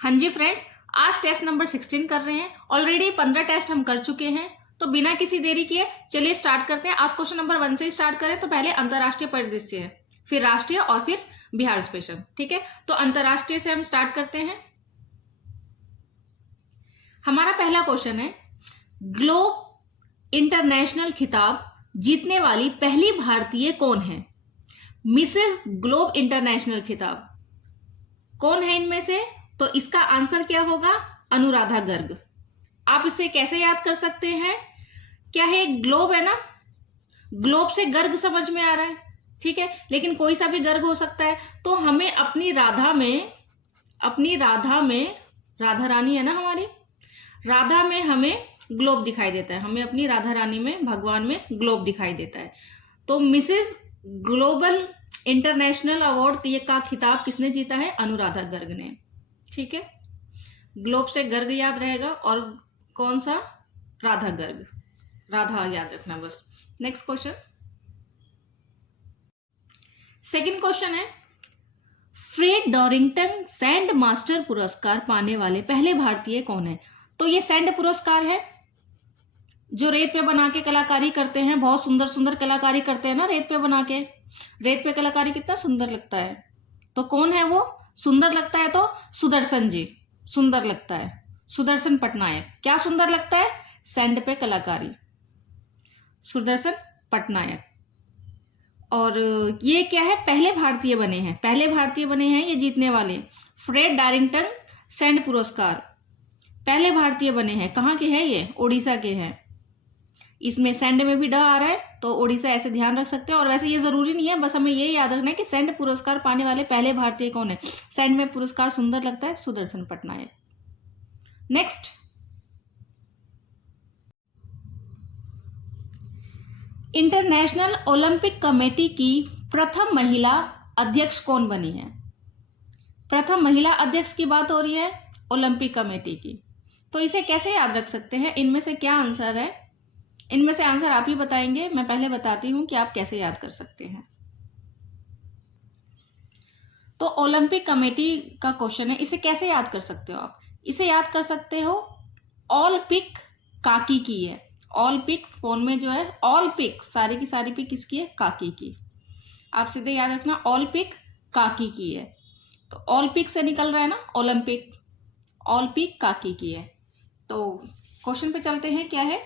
हाँ जी फ्रेंड्स, आज test number 16 कर रहे हैं। ऑलरेडी 15 टेस्ट हम कर चुके हैं, तो बिना किसी देरी किए चलिए स्टार्ट करते हैं। आज क्वेश्चन नंबर 1 से स्टार्ट करें तो पहले अंतर्राष्ट्रीय परिदृश्य है, फिर राष्ट्रीय और फिर बिहार स्पेशल। ठीक है, तो अंतर्राष्ट्रीय से हम स्टार्ट करते हैं। हमारा पहला क्वेश्चन है, ग्लोब इंटरनेशनल खिताब जीतने वाली पहली भारतीय कौन है? मिसेस ग्लोब इंटरनेशनल खिताब कौन है इनमें से? तो इसका आंसर क्या होगा? अनुराधा गर्ग। आप इसे कैसे याद कर सकते हैं? क्या है, ग्लोब है ना, ग्लोब से गर्ग समझ में आ रहा है, ठीक है, लेकिन कोई सा भी गर्ग हो सकता है। तो हमें अपनी राधा में राधा रानी है ना हमारी, राधा में हमें ग्लोब दिखाई देता है, हमें अपनी राधा रानी में, भगवान में ग्लोब दिखाई देता है। तो मिसेस ग्लोबल इंटरनेशनल अवार्ड ये का खिताब किसने जीता है? अनुराधा गर्ग ने। ठीक है, ग्लोब से गर्ग याद रहेगा और कौन सा? राधा गर्ग, राधा याद रखना बस। नेक्स्ट क्वेश्चन, सेकंड क्वेश्चन है, फ्रेड डॉरिंगटन सैंड मास्टर पुरस्कार पाने वाले पहले भारतीय कौन है? तो ये सैंड पुरस्कार है, जो रेत पे बना के कलाकारी करते हैं, बहुत सुंदर सुंदर कलाकारी करते हैं ना रेत पे बना के। रेत पे कलाकारी कितना सुंदर लगता है। तो कौन है वो? सुंदर लगता है तो सुदर्शन जी, सुंदर लगता है, सुदर्शन पटनायक। क्या सुंदर लगता है? सैंड पे कलाकारी, सुदर्शन पटनायक। और ये क्या है? पहले भारतीय बने हैं, पहले भारतीय बने हैं ये जीतने वाले। फ्रेड डारिंगटन सैंड पुरस्कार पहले भारतीय बने हैं। कहाँ के हैं ये? उड़ीसा के हैं। इसमें सैंड में भी ड आ रहा है तो उड़ीसा ऐसे ध्यान रख सकते हैं। और वैसे ये जरूरी नहीं है, बस हमें ये याद रखना है कि सैंड पुरस्कार पाने वाले पहले भारतीय कौन है। सैंड में पुरस्कार सुंदर लगता है, Sudarshan Patnaik. Next, international Olympic committee की प्रथम महिला अध्यक्ष कौन बनी है? प्रथम महिला अध्यक्ष की बात हो रही है ओलंपिक कमेटी की, तो इसे कैसे याद रख सकते हैं? इनमें से क्या आंसर है? इनमें से आंसर आप ही बताएंगे, मैं पहले बताती हूं कि आप कैसे याद कर सकते हैं। तो ओलंपिक कमेटी का क्वेश्चन है, इसे कैसे याद कर सकते हो आप? इसे याद कर सकते हो, ऑल पिक काकी की है। ऑल पिक फोन में जो है, ऑल पिक सारी की सारी पिक किसकी है? काकी की। आप सीधे याद रखना, ऑल पिक काकी की है। तो ऑल पिक से निकल रहा है ना ओलंपिक, ऑल पिक काकी की है। तो क्वेश्चन पे चलते हैं, क्या है?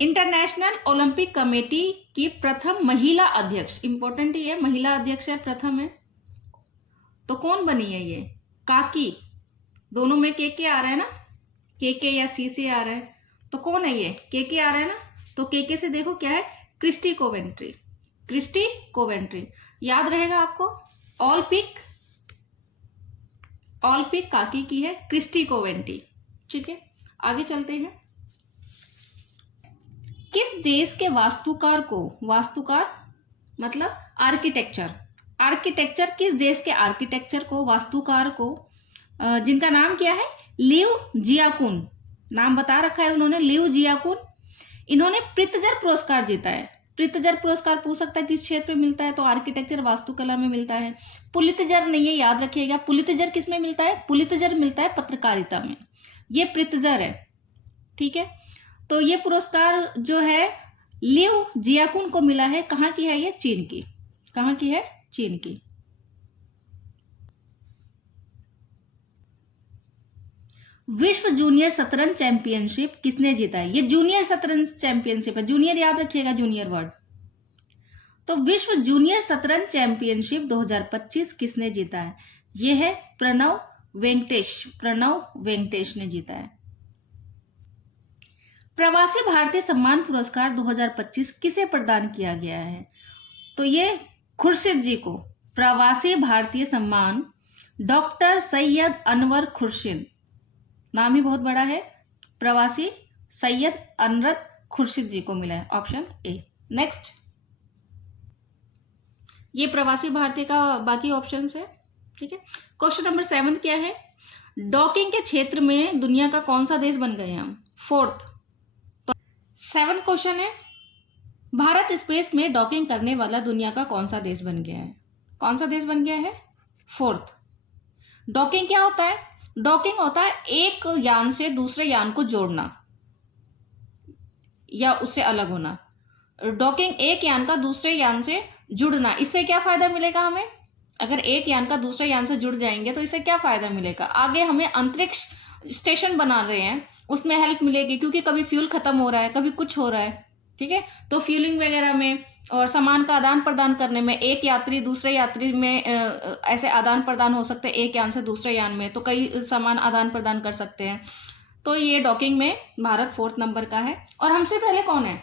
इंटरनेशनल ओलंपिक कमेटी की प्रथम महिला अध्यक्ष, इंपॉर्टेंट ही है, महिला अध्यक्ष है, प्रथम है। तो कौन बनी है ये? काकी। दोनों में के आ रहा है ना, के या सी से आ रहा है, तो कौन है ये? के आ रहा है ना, तो के से देखो क्या है? Christie Coventry, Christie Coventry. याद रहेगा आपको, ऑल पिक काकी की है, क्रिस्टी कोवेंट्री। ठीक है, आगे चलते हैं। किस देश के वास्तुकार को, वास्तुकार मतलब आर्किटेक्चर, आर्किटेक्चर किस देश के आर्किटेक्चर को, वास्तुकार को, जिनका नाम क्या है? लिव जियाकुन, नाम बता रखा है उन्होंने, लिव जियाकुन। इन्होंने प्रित्जर पुरस्कार जीता है। प्रित्जर पुरस्कार पूछ सकता है किस क्षेत्र में मिलता है? तो आर्किटेक्चर, वास्तुकला में मिलता है। पुलित्जर नहीं है, याद रखिएगा। पुलित्जर किस में मिलता है? पुलित्जर मिलता है पत्रकारिता में, ये प्रित्जर है। ठीक है, तो ये पुरस्कार जो है लिव जियाकुन को मिला है। कहाँ की है ये? चीन की। कहाँ की है? चीन की। विश्व जूनियर शतरंज चैंपियनशिप किसने जीता है? ये जूनियर शतरंज चैंपियनशिप है, जूनियर याद रखिएगा, जूनियर वर्ड। तो विश्व जूनियर शतरंज चैंपियनशिप 2025 किसने जीता है? ये है प्रणव वेंकटेश, प्रणव वेंकटेश ने जीता है। प्रवासी भारतीय सम्मान पुरस्कार 2025 किसे प्रदान किया गया है? तो ये खुर्शीद जी को, प्रवासी भारतीय सम्मान डॉक्टर सैयद अनवर खुर्शीद, नाम ही बहुत बड़ा है, प्रवासी सैयद अनवर खुर्शीद जी को मिला है, ऑप्शन ए। नेक्स्ट, ये प्रवासी भारतीय का बाकी ऑप्शन है। ठीक है, क्वेश्चन नंबर 7 क्या है? डॉकिंग के क्षेत्र में दुनिया का कौन सा देश बन गए हम? फोर्थ। तो 7 क्वेश्चन है, भारत स्पेस में डॉकिंग करने वाला दुनिया का कौन सा देश बन गया है? कौन सा देश बन गया है? फोर्थ। डॉकिंग क्या होता है? डॉकिंग होता है एक यान से दूसरे यान को जोड़ना या उससे अलग होना। डॉकिंग एक यान का दूसरे यान से जुड़ना। इससे क्या फायदा मिलेगा हमें? अगर एक यान का दूसरे यान से जुड़ जाएंगे तो इससे क्या फायदा मिलेगा? आगे हमें अंतरिक्ष स्टेशन बना रहे हैं, उसमें हेल्प मिलेगी, क्योंकि कभी फ्यूल खत्म हो रहा है, कभी कुछ हो रहा है, ठीक है। तो फ्यूलिंग वगैरह में और सामान का आदान प्रदान करने में, एक यात्री दूसरे यात्री में ऐसे आदान प्रदान हो सकते हैं, एक यान से दूसरे यान में, तो कई सामान आदान प्रदान कर सकते हैं। तो ये डॉकिंग में भारत 4th नंबर का है। और हमसे पहले कौन है?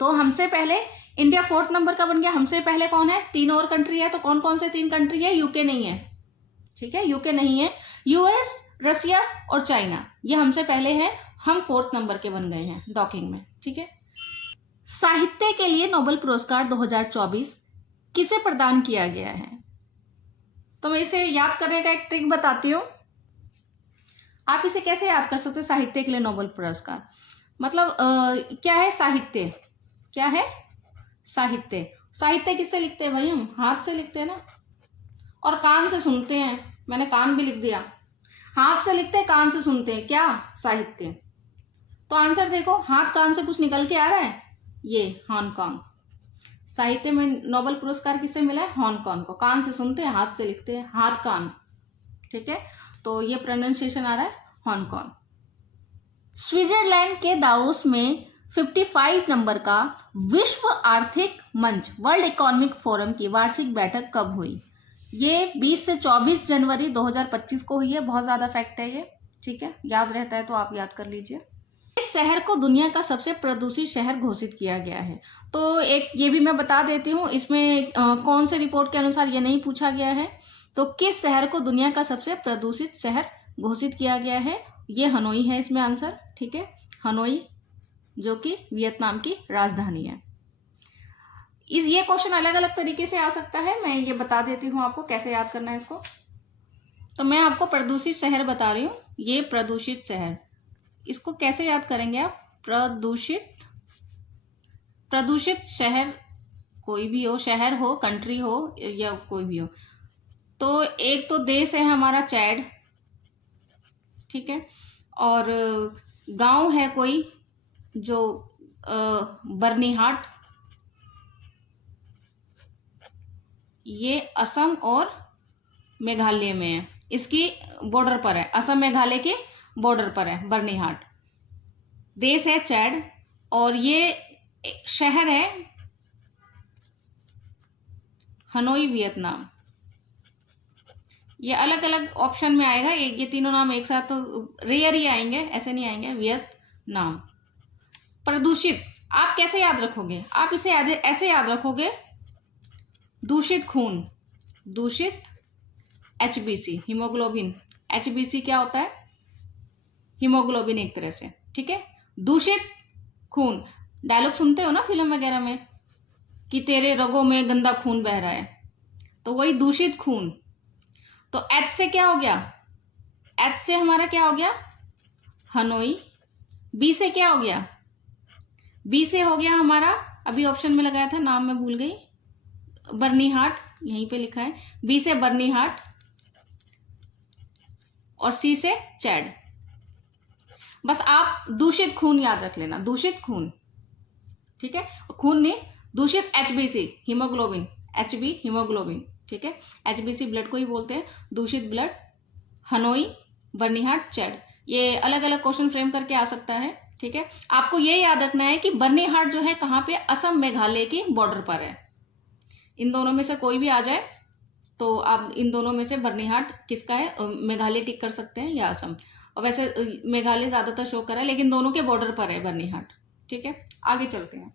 तो हमसे पहले इंडिया 4th नंबर का बन गया। हमसे पहले कौन है? 3 और कंट्री है। तो कौन कौन से 3 कंट्री है? यूके नहीं है, ठीक है, यूके नहीं है। यूएस, रसिया और चाइना, ये हमसे पहले है। हम 4th नंबर के बन गए हैं डॉकिंग में, ठीक है। साहित्य के लिए नोबेल पुरस्कार 2024 किसे प्रदान किया गया है? तो मैं इसे याद करने का एक ट्रिक बताती हूँ। आप इसे कैसे याद कर सकते हो? साहित्य के लिए नोबेल पुरस्कार मतलब क्या है? साहित्य क्या है? साहित्य। साहित्य किससे लिखते हैं भाई? हम हाथ से लिखते हैं ना, और कान से सुनते हैं। मैंने कान भी लिख दिया। हाथ से लिखते हैं, कान से सुनते हैं, क्या? साहित्य। तो आंसर देखो, हाथ कान से कुछ निकल के आ रहा है, ये हांगकांग। साहित्य में नोबेल पुरस्कार किससे मिला है? हांगकांग को। कान से सुनते हैं, हाथ से लिखते हैं, हाथ कान, ठीक है। तो ये प्रोनाउंसिएशन आ रहा है हांगकांग। स्विट्जरलैंड के दावोस में 55 नंबर का विश्व आर्थिक मंच वर्ल्ड इकोनॉमिक फोरम की वार्षिक बैठक कब हुई? ये 20 से 24 जनवरी 2025 को हुई है। बहुत ज्यादा फैक्ट है ये, ठीक है, याद रहता है तो आप याद कर लीजिए। इस शहर को दुनिया का सबसे प्रदूषित शहर घोषित किया गया है। तो एक ये भी मैं बता देती हूँ, इसमें कौन से रिपोर्ट के अनुसार ये नहीं पूछा गया है। तो किस शहर को दुनिया का सबसे प्रदूषित शहर घोषित किया गया है? ये हनोई है इसमें आंसर, ठीक है, हनोई, जो कि वियतनाम की राजधानी है। ये क्वेश्चन अलग अलग तरीके से आ सकता है, मैं ये बता देती हूँ आपको कैसे याद करना है इसको। तो मैं आपको प्रदूषित शहर बता रही हूँ, ये प्रदूषित शहर, इसको कैसे याद करेंगे आप? प्रदूषित शहर, कोई भी हो, शहर हो, कंट्री हो या कोई भी हो। तो एक तो देश है हमारा चैड, ठीक है, और गांव है कोई जो बर्निहाट, ये असम और मेघालय में है, इसकी बॉर्डर पर है, असम मेघालय के बॉर्डर पर है बर्निहाट। देश है चैड और ये शहर है हनोई, वियतनाम। ये अलग अलग ऑप्शन में आएगा, ये तीनों नाम एक साथ तो रेयर ही आएंगे, ऐसे नहीं आएंगे। वियतनाम। प्रदूषित आप कैसे याद रखोगे? आप इसे ऐसे याद रखोगे, दूषित खून, दूषित HbC, हीमोग्लोबिन। HbC क्या होता है? हीमोग्लोबिन एक तरह से, ठीक है। दूषित खून, डायलॉग सुनते हो ना फिल्म वगैरह में कि तेरे रगों में गंदा खून बह रहा है, तो वही दूषित खून। तो H से क्या हो गया? H से हमारा क्या हो गया? हनोई। B से क्या हो गया? B से हो गया हमारा, अभी ऑप्शन में लगाया था, नाम मैं भूल गई, बर्निहाट, यहीं पे लिखा है। B से बर्निहाट और C से चैड। बस आप दूषित खून याद रख लेना, दूषित खून, ठीक है। खून नहीं, दूषित HbC, हीमोग्लोबिन, Hb हीमोग्लोबिन, ठीक है। HbC ब्लड को ही बोलते हैं, दूषित ब्लड, हनोई, बर्निहाट, चैड। ये अलग अलग क्वेश्चन फ्रेम करके आ सकता है, ठीक है। आपको ये याद रखना है कि बर्निहाट जो है कहाँ पे? असम मेघालय की बॉर्डर पर है। इन दोनों में से कोई भी आ जाए तो आप इन दोनों में से बर्निहाट किसका है? मेघालय टिक कर सकते हैं या असम। और वैसे मेघालय ज्यादातर शो कर रहा है, लेकिन दोनों के बॉर्डर पर है बर्निहाट, ठीक है। आगे चलते हैं।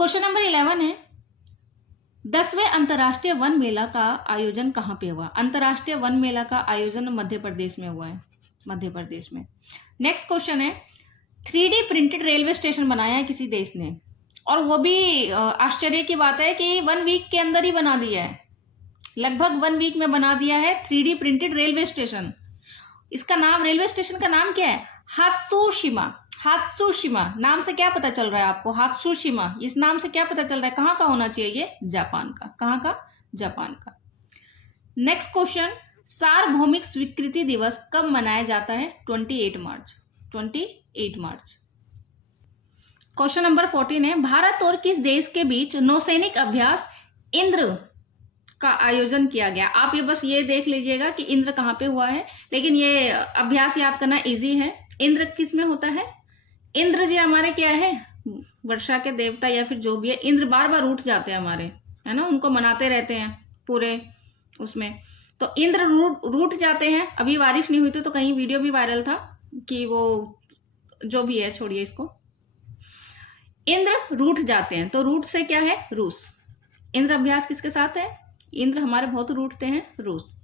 क्वेश्चन नंबर 11 है, 10वें अंतर्राष्ट्रीय वन मेला का आयोजन कहाँ पे हुआ? अंतर्राष्ट्रीय वन मेला का आयोजन मध्य प्रदेश में हुआ है, मध्य प्रदेश में। नेक्स्ट क्वेश्चन है, 3D प्रिंटेड रेलवे स्टेशन बनाया है किसी देश ने, और वो भी आश्चर्य की बात है कि 1 वीक के अंदर ही बना दिया है, लगभग 1 वीक में बना दिया है 3D प्रिंटेड रेलवे स्टेशन। इसका नाम, रेलवे स्टेशन का नाम क्या है? हात्सुशिमा। हात्सुशिमा नाम से क्या पता चल रहा है आपको? हात्सुशिमा, इस नाम से क्या पता चल रहा है? कहाँ का होना चाहिए ये? जापान का। कहाँ का? जापान का। नेक्स्ट क्वेश्चन, सार्वभौमिक स्वीकृति दिवस कब मनाया जाता है? 28 मार्च। 28 मार्च। क्वेश्चन नंबर 14 है, भारत और किस देश के बीच नौसैनिक अभ्यास इंद्र का आयोजन किया गया? आप ये बस ये देख लीजिएगा कि इंद्र कहाँ पे हुआ है, लेकिन ये अभ्यास याद करना इजी है। इंद्र किस में होता है? इंद्र जी हमारे क्या है? वर्षा के देवता या फिर जो भी है। इंद्र बार बार उठ जाते हैं हमारे, है ना, उनको मनाते रहते हैं पूरे उसमें। तो इंद्र रूठ जाते हैं। अभी बारिश नहीं हुई थी तो कहीं वीडियो भी वायरल था कि वो जो भी है, छोड़िए इसको। इंद्र रूठ जाते हैं, तो रूठ से क्या है? रूस। इंद्र अभ्यास किसके साथ है? इंद्र हमारे बहुत रूठते हैं, रूस।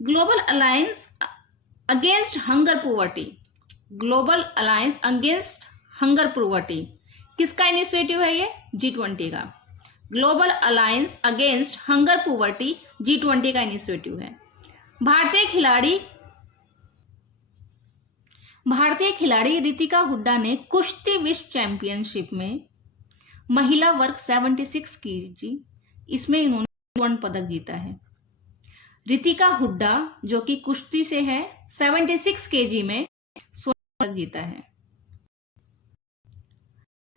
Global alliance against hunger poverty, global alliance against hunger poverty किसका इनिशिएटिव है? ये G20 का। Global alliance against hunger poverty G20 का इनिशिएटिव है। भारतीय खिलाड़ी रितिका हुड्डा ने कुश्ती विश्व चैंपियनशिप में महिला वर्ग 76 kg, इसमें इन्होंने स्वर्ण पदक जीता है। रितिका हुड्डा जो कि कुश्ती से है, 76 kg में स्वर्ण पदक जीता है।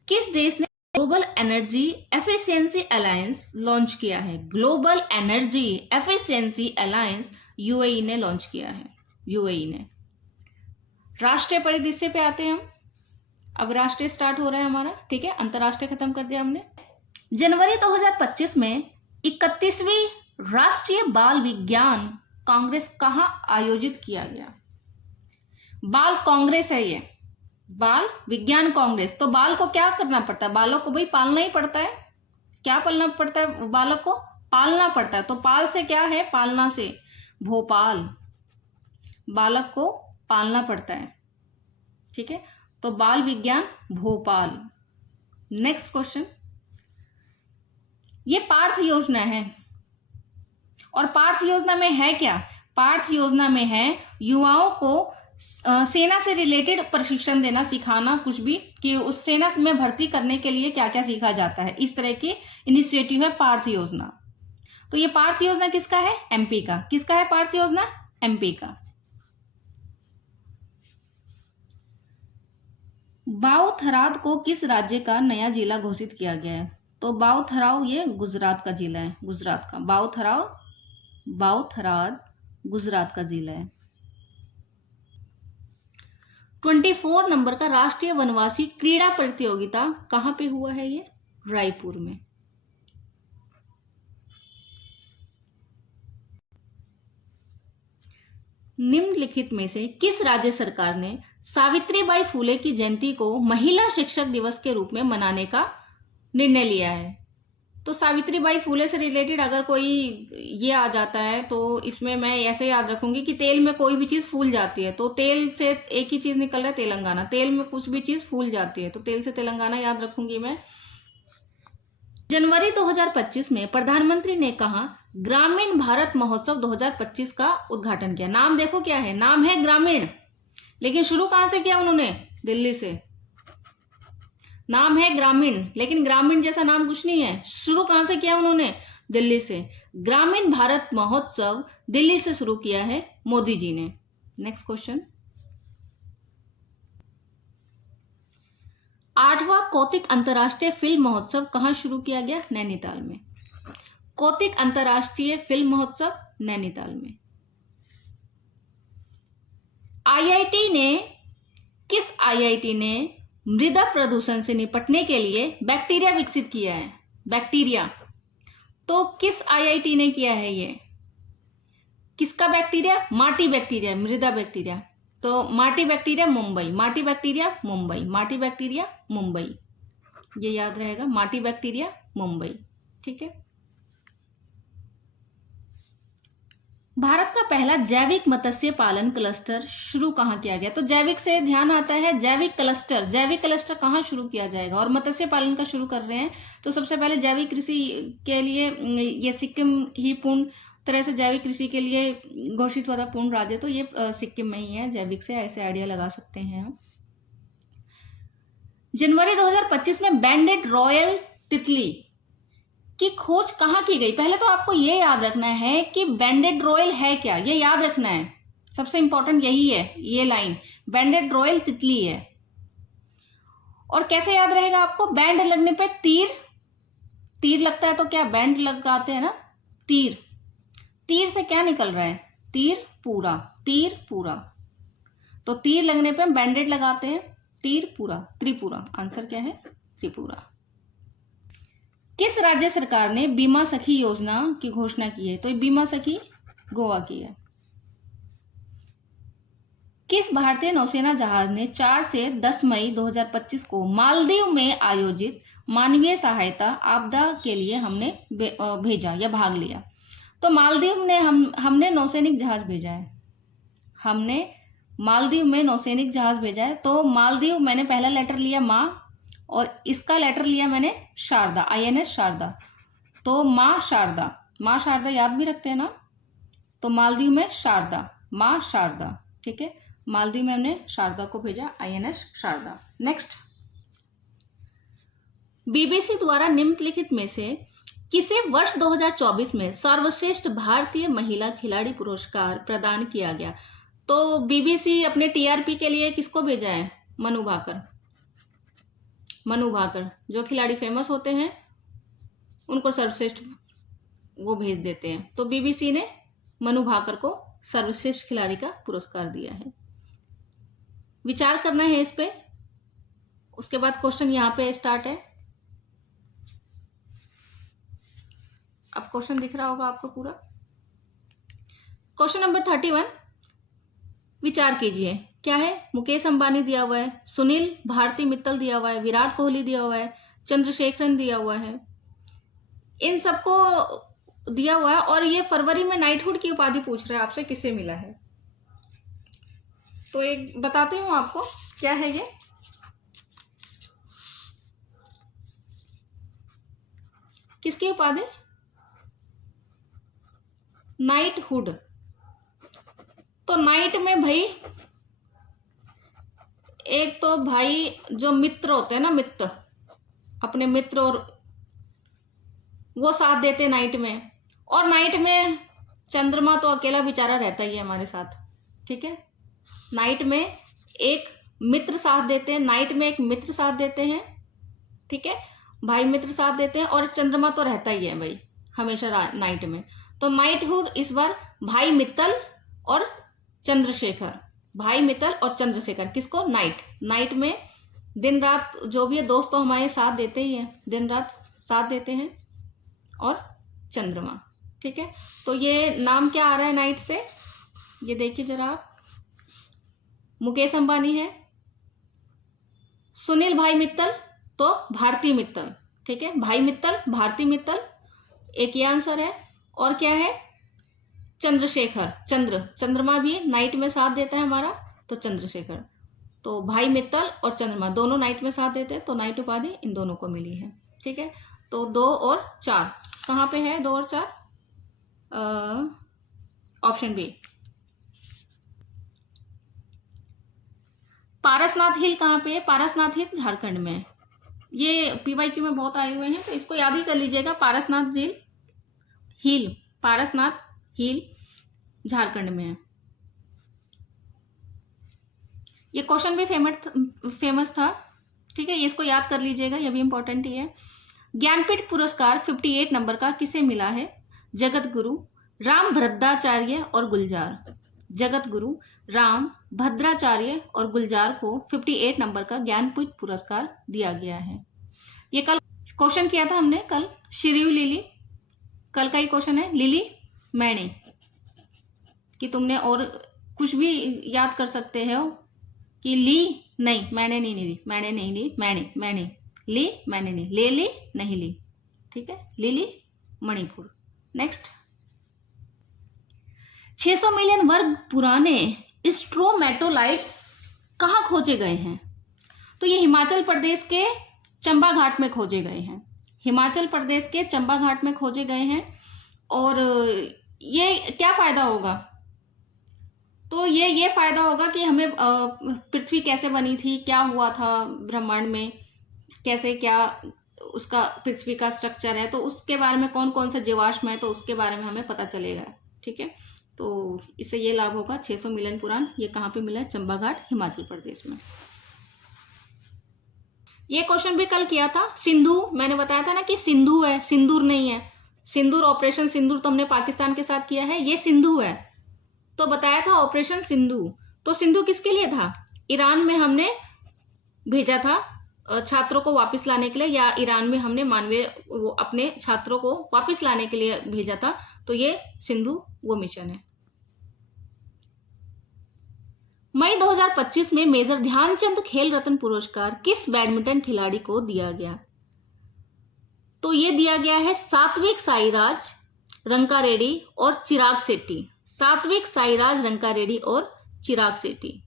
किस देश ने global energy efficiency alliance launch किया है? Global energy efficiency alliance UAE ने लॉन्च किया है। यूएई ने। राष्ट्रीय परिदृश्य पे आते हैं हम। अब राष्ट्रीय स्टार्ट हो रहा है हमारा, ठीक है, अंतरराष्ट्रीय खत्म कर दिया हमने। जनवरी 2025 में 31वीं राष्ट्रीय बाल विज्ञान कांग्रेस कहाँ आयोजित किया गया? बाल कांग्रेस है ये, बाल विज्ञान कांग्रेस। तो बाल को क्या करना पड़ता है? बालों को भाई पालना ही पड़ता है। क्या पालना पड़ता है? बालों को पालना पड़ता है। तो पाल से क्या है? पालना से भोपाल, बालक को पालना पड़ता है, ठीक है। तो बाल विज्ञान भोपाल। नेक्स्ट क्वेश्चन, ये पार्थ योजना है, और पार्थ योजना में है क्या? पार्थ योजना में है युवाओं को सेना से रिलेटेड प्रशिक्षण देना, सिखाना, कुछ भी कि उस सेना में भर्ती करने के लिए क्या क्या सीखा जाता है। इस तरह की इनिशिएटिव है पार्थ योजना। तो ये पार्थ योजना किसका है? एमपी का। किसका है पार्थ योजना? एमपी का। बाउथराद को किस राज्य का नया जिला घोषित किया गया है? तो बाउथराव ये गुजरात का जिला है, गुजरात का। बाउथराद गुजरात का जिला है। 24 नंबर का राष्ट्रीय वनवासी क्रीड़ा प्रतियोगिता कहां पे हुआ है? ये रायपुर में। निम्नलिखित में से किस राज्य सरकार ने सावित्रीबाई फुले की जयंती को महिला शिक्षक दिवस के रूप में मनाने का निर्णय लिया है? तो सावित्रीबाई फुले से रिलेटेड अगर कोई ये आ जाता है तो इसमें मैं ऐसे याद रखूंगी कि तेल में कोई भी चीज फूल जाती है, तो तेल से एक ही चीज निकल रहा है, तेलंगाना। तेल में कुछ भी चीज फूल जाती है तो तेल से तेलंगाना याद रखूंगी मैं। जनवरी 2025 में प्रधानमंत्री ने कहा ग्रामीण भारत महोत्सव 2025 का उद्घाटन किया। नाम देखो क्या है, नाम है ग्रामीण, लेकिन शुरू कहां से किया उन्होंने? दिल्ली से। नाम है ग्रामीण, लेकिन ग्रामीण जैसा नाम कुछ नहीं है। शुरू कहां से किया उन्होंने? दिल्ली से। ग्रामीण भारत महोत्सव दिल्ली से शुरू किया है मोदी जी ने। नेक्स्ट क्वेश्चन, 8वां कौतिक अंतर्राष्ट्रीय फिल्म महोत्सव कहां शुरू किया गया? नैनीताल में। कौतिक अंतर्राष्ट्रीय फिल्म महोत्सव नैनीताल में। किस आईआईटी ने मृदा प्रदूषण से निपटने के लिए बैक्टीरिया विकसित किया है? बैक्टीरिया। तो किस आईआईटी ने किया है ये? किसका बैक्टीरिया? माटी बैक्टीरिया, मृदा बैक्टीरिया। तो माटी बैक्टीरिया मुंबई, माटी बैक्टीरिया मुंबई, माटी बैक्टीरिया मुंबई, ये याद रहेगा, माटी बैक्टीरिया मुंबई, ठीक है। भारत का पहला जैविक मत्स्य पालन क्लस्टर शुरू कहाँ किया गया? तो जैविक से ध्यान आता है जैविक क्लस्टर। जैविक क्लस्टर कहाँ शुरू किया जाएगा? और मत्स्य पालन का शुरू कर रहे हैं तो सबसे पहले जैविक कृषि के लिए ये सिक्किम ही पूर्ण तरह से जैविक कृषि के लिए घोषित हुआ था पूर्ण राज्य, तो ये सिक्किम में ही है। जैविक से ऐसे आइडिया लगा सकते हैं हम। जनवरी 2025 में बैंडेड रॉयल तितली की खोज कहाँ की गई। पहले तो आपको ये याद रखना है कि बैंडेड रॉयल है क्या, ये याद रखना है, सबसे इंपॉर्टेंट यही है, ये लाइन बैंडेड रॉयल तितली है। और कैसे याद रहेगा आपको, बैंड लगने पे तीर, तीर लगता है तो क्या बैंड लगाते हैं ना, तीर, तीर से क्या निकल रहा है, तीर पूरा, तीर पूरा, तो तीर लगने पे हम बैंडेड लगाते हैं, तीर पूरा, त्रिपुरा, आंसर क्या है त्रिपुरा। किस राज्य सरकार ने बीमा सखी योजना की घोषणा की है, तो ये बीमा सखी गोवा की है। किस भारतीय नौसेना जहाज ने 4 से 10 मई 2025 को मालदीव में आयोजित मानवीय सहायता आपदा के लिए हमने भेजा या भाग लिया। तो मालदीव ने हमने नौसैनिक जहाज भेजा है, हमने मालदीव में नौसैनिक जहाज भेजा है। तो मालदीव मैंने पहला लेटर लिया माँ, और इसका लेटर लिया मैंने शारदा, INS शारदा, तो माँ शारदा, माँ शारदा याद भी रखते हैं ना, तो मालदीव में शारदा, माँ शारदा, ठीक है, मालदीव में हमने शारदा को भेजा, INS शारदा। नेक्स्ट, BBC द्वारा निम्नलिखित में से किसे वर्ष 2024 में सर्वश्रेष्ठ भारतीय महिला खिलाड़ी पुरस्कार प्रदान किया गया। तो BBC अपने TRP के लिए किसको भेजा है, मनु भाकर, मनु भाकर, जो खिलाड़ी फेमस होते हैं उनको सर्वश्रेष्ठ वो भेज देते हैं। तो BBC ने मनु भाकर को सर्वश्रेष्ठ खिलाड़ी का पुरस्कार दिया है। विचार करना है इस पे, उसके बाद क्वेश्चन यहाँ पे स्टार्ट है। अब क्वेश्चन दिख रहा होगा आपको पूरा। क्वेश्चन नंबर 31, विचार कीजिए क्या है। मुकेश अंबानी दिया हुआ है, सुनील भारती मित्तल दिया हुआ है, विराट कोहली दिया हुआ है, चंद्रशेखरन दिया हुआ है, इन सबको दिया हुआ है। और ये फरवरी में नाइटहुड की उपाधि पूछ रहा है आपसे, किसे मिला है। तो एक बताती हूँ आपको क्या है ये। किसकी उपाधि, नाइटहुड। तो नाइट में भाई एक तो भाई जो मित्र होते हैं ना, मित्र, अपने मित्र, और वो साथ देते हैं नाइट में। और नाइट में चंद्रमा तो अकेला बेचारा रहता ही है हमारे साथ, ठीक है। नाइट में एक मित्र साथ देते हैं, नाइट में एक मित्र साथ देते हैं, ठीक है, भाई मित्र साथ देते हैं। और चंद्रमा तो रहता ही है भाई हमेशा नाइट में। तो नाइटहुड इस बार भाई मित्तल और चंद्रशेखर, भाई मित्तल और चंद्रशेखर, किसको, नाइट, नाइट में दिन रात जो भी है दोस्त तो हमारे साथ देते ही हैं, दिन रात साथ देते हैं, और चंद्रमा, ठीक है। तो ये नाम क्या आ रहा है नाइट से, ये देखिए जरा आप, मुकेश अंबानी है, सुनील भाई मित्तल तो भारती मित्तल, ठीक है, भाई मित्तल भारती मित्तल, एक ये आंसर है। और क्या है, चंद्रशेखर, चंद्रमा भी नाइट में साथ देता है हमारा, तो चंद्रशेखर। तो भाई मित्तल और चंद्रमा दोनों नाइट में साथ देते हैं, तो नाइट उपाधि इन दोनों को मिली है, ठीक है। तो 2 और 4 कहाँ पे है, 2 और 4 ऑप्शन बी। पारसनाथ हिल कहाँ पे है, पारसनाथ हिल झारखंड में है। ये PYQ में बहुत आए हुए हैं, तो इसको याद ही कर लीजिएगा, पारसनाथ हिल, पारसनाथ हिल झारखंड में है। ये क्वेश्चन भी फेमस था, ठीक है, ये इसको याद कर लीजिएगा, ये भी इंपॉर्टेंट ही है। ज्ञानपीठ पुरस्कार 58 नंबर का किसे मिला है, जगत गुरु राम भद्राचार्य और गुलजार, जगत गुरु राम भद्राचार्य और गुलजार को 58 नंबर का ज्ञानपीठ पुरस्कार दिया गया है। ये कल क्वेश्चन किया था हमने, कल शिरीव लिली, कल का ही क्वेश्चन है, लिली मैंने, कि तुमने और कुछ भी याद कर सकते हो कि ली नहीं, मैंने नहीं ली, मैंने नहीं ली, मैंने ली, मैंने नहीं, ले ली नहीं ली, ठीक है, लिली मणिपुर। नेक्स्ट, 600 मिलियन वर्ग पुराने स्ट्रोमेटोलाइट्स कहाँ खोजे गए हैं। तो ये हिमाचल प्रदेश के चंबा घाट में खोजे गए हैं, हिमाचल प्रदेश के चंबा घाट में खोजे गए हैं। और ये क्या फायदा होगा, तो ये फायदा होगा कि हमें पृथ्वी कैसे बनी थी, क्या हुआ था ब्रह्मांड में, कैसे क्या उसका पृथ्वी का स्ट्रक्चर है, तो उसके बारे में कौन कौन सा जीवाश्म है तो उसके बारे में हमें पता चलेगा। ठीक है, तो इससे ये लाभ होगा। 600 मिलियन पुराण, ये कहाँ पे मिला है? चंबा घाट, हिमाचल प्रदेश में। ये क्वेश्चन भी कल किया था। सिंधु, मैंने बताया था ना कि सिंधु है, सिंदूर नहीं है। सिंदूर, ऑपरेशन सिंदूर तो हमने पाकिस्तान के साथ किया है, ये सिंधु है। तो बताया था ऑपरेशन सिंधु। तो सिंधु किसके लिए था? ईरान में हमने भेजा था छात्रों को वापस लाने के लिए, या ईरान में हमने मानवीय अपने छात्रों को वापस लाने के लिए भेजा था। तो ये सिंधु वो मिशन है। मई 2025 में मेजर ध्यानचंद खेल रत्न पुरस्कार किस बैडमिंटन खिलाड़ी को दिया गया? तो ये दिया गया है सात्विक साईराज रंकारेड्डी और चिराग शेट्टी। सात्विक साईराज रंकारेड्डी और चिराग शेट्टी।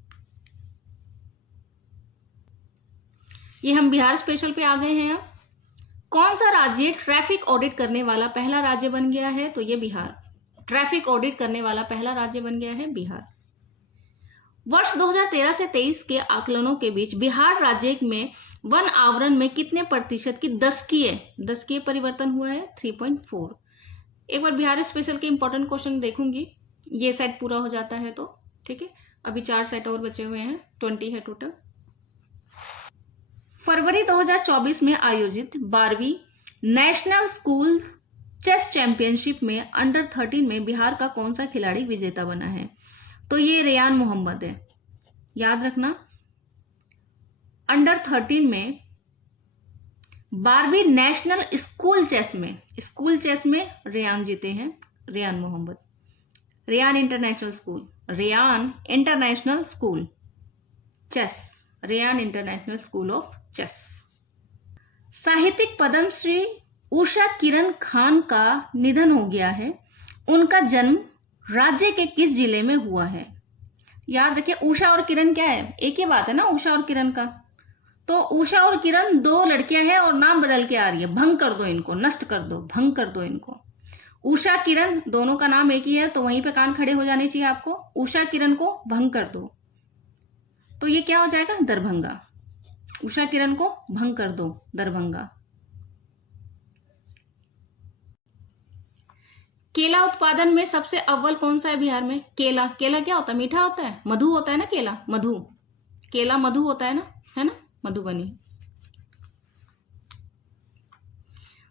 ये हम बिहार स्पेशल पे आ गए हैं। अब कौन सा राज्य ट्रैफिक ऑडिट करने वाला पहला राज्य बन गया है? तो ये बिहार। ट्रैफिक ऑडिट करने वाला पहला राज्य बन गया है बिहार। वर्ष 2013 से 23 के आकलनों के बीच बिहार राज्य में वन आवरण में कितने प्रतिशत की दशकीय परिवर्तन हुआ है? 3.4। एक बार बिहार स्पेशल के इंपॉर्टेंट क्वेश्चन देखूंगी, ये सेट पूरा हो जाता है तो। ठीक है, अभी 4 सेट और बचे हुए हैं, 20 है टोटल। फरवरी 2024 में आयोजित 12वीं नेशनल स्कूल चेस चैंपियनशिप में अंडर 13 में बिहार का कौन सा खिलाड़ी विजेता बना है? तो ये रेयान मोहम्मद है, याद रखना। अंडर 13 में 12वीं नेशनल स्कूल चेस में रेयान जीते हैं, Rayan Mohammad. Rayan international school chess, Rayan international school of chess. साहित्यिक पद्मश्री उषा किरण खान का निधन हो गया है। उनका जन्म राज्य के किस जिले में हुआ है? याद रखिए, उषा और किरण क्या है? एक ही बात है ना, उषा और किरण का। तो उषा और किरण 2 लड़कियां हैं और नाम बदल के आ रही है। भंग कर दो इनको, नष्ट कर दो, भंग कर दो इनको। उषा किरण दोनों का नाम एक ही है, तो वहीं पे कान खड़े हो जाने चाहिए आपको। उषा किरण को भंग कर दो, तो ये क्या हो जाएगा? दरभंगा। उषा किरण को भंग कर दो, दरभंगा। केला उत्पादन में सबसे अव्वल कौन सा है बिहार में? केला क्या होता है? मीठा होता है, मधु होता है ना। केला मधु होता है ना, मधुबनी।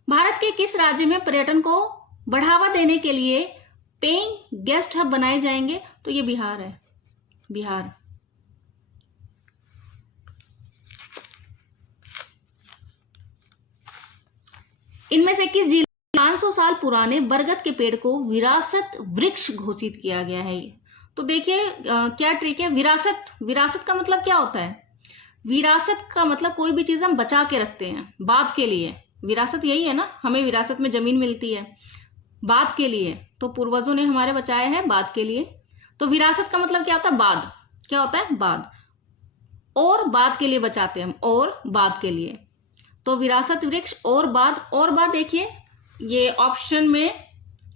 भारत के किस राज्य में पर्यटन को बढ़ावा देने के लिए पेइंग गेस्ट हब बनाए जाएंगे? तो ये बिहार है, बिहार। इनमें से किस जिले 500 साल पुराने बरगद के पेड़ को विरासत वृक्ष घोषित किया गया है? तो देखिए क्या ट्रिक है। विरासत का मतलब क्या होता है? विरासत का मतलब कोई भी चीज हम बचा के रखते हैं बाद के लिए। विरासत यही है ना, हमें विरासत में जमीन मिलती है बाद के लिए, तो पूर्वजों ने हमारे बचाया है बाद के लिए। तो विरासत का मतलब क्या होता है? बाद। क्या होता है? बाद। और बाद के लिए बचाते हैं हम, और बाद के लिए। तो विरासत वृक्ष और बाद देखिए ये ऑप्शन में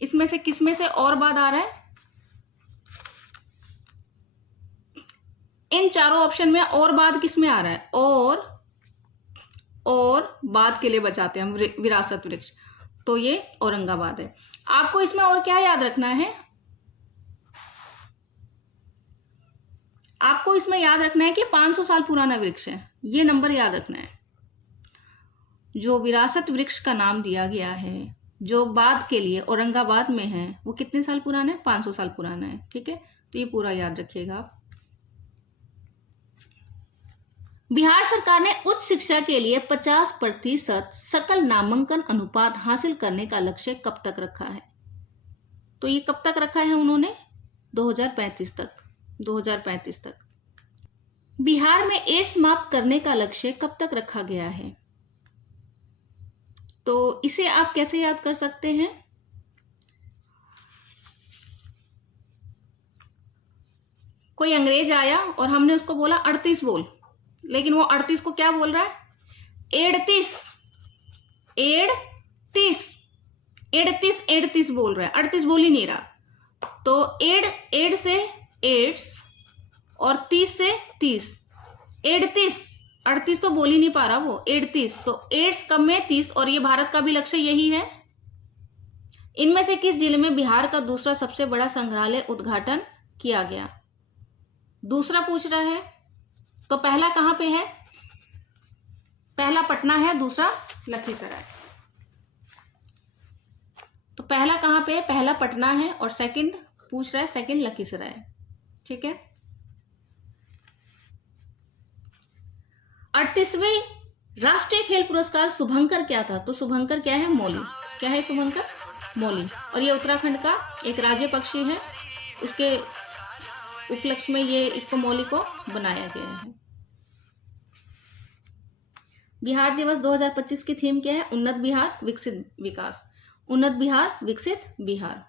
इसमें से किस में से और बाद आ रहा है? इन चारों ऑप्शन में और बाद किस में आ रहा है? और बाद के लिए बचाते हैं हम विरासत वृक्ष, तो ये औरंगाबाद है। आपको इसमें और क्या याद रखना है? आपको इसमें याद रखना है कि 500 साल पुराना वृक्ष है, ये नंबर याद रखना है। जो विरासत वृक्ष का नाम दिया गया है, जो बाद के लिए औरंगाबाद में है, वो कितने साल पुराना है? 500 साल पुराना है। ठीक है, तो ये पूरा याद रखिएगा आप। बिहार सरकार ने उच्च शिक्षा के लिए 50% सकल नामांकन अनुपात हासिल करने का लक्ष्य कब तक रखा है? तो ये कब तक रखा है उन्होंने? 2035 तक। बिहार में एड्स समाप्त करने का लक्ष्य कब तक रखा गया है? तो इसे आप कैसे याद कर सकते हैं? कोई अंग्रेज आया और हमने उसको बोला 38 बोल, लेकिन वो 38 को क्या बोल रहा है? 38 बोल रहा है, 38 बोल ही नहीं रहा। तो एड से एड्स और 30 से 30, 38 38 तो बोल ही नहीं पा रहा वो, 38, तो 8 कम में 30, और ये भारत का भी लक्ष्य यही है। इनमें से किस जिले में बिहार का दूसरा सबसे बड़ा संग्रहालय उद्घाटन किया गया? दूसरा पूछ रहा है, तो पहला कहां पे है? पहला पटना है, दूसरा लखीसराय। तो पहला कहां पे है? पहला पटना है, और सेकंड पूछ रहा है, सेकंड लखीसराय। ठीक है। 38वें राष्ट्रीय खेल पुरस्कार शुभंकर क्या था? तो शुभंकर क्या है? मौली। क्या है शुभंकर? मौली। और ये उत्तराखंड का एक राज्य पक्षी है, उसके उपलक्ष्य में ये इसको मौली को बनाया गया है। बिहार दिवस 2025 की थीम क्या है? उन्नत बिहार विकसित विकास। उन्नत बिहार विकसित बिहार।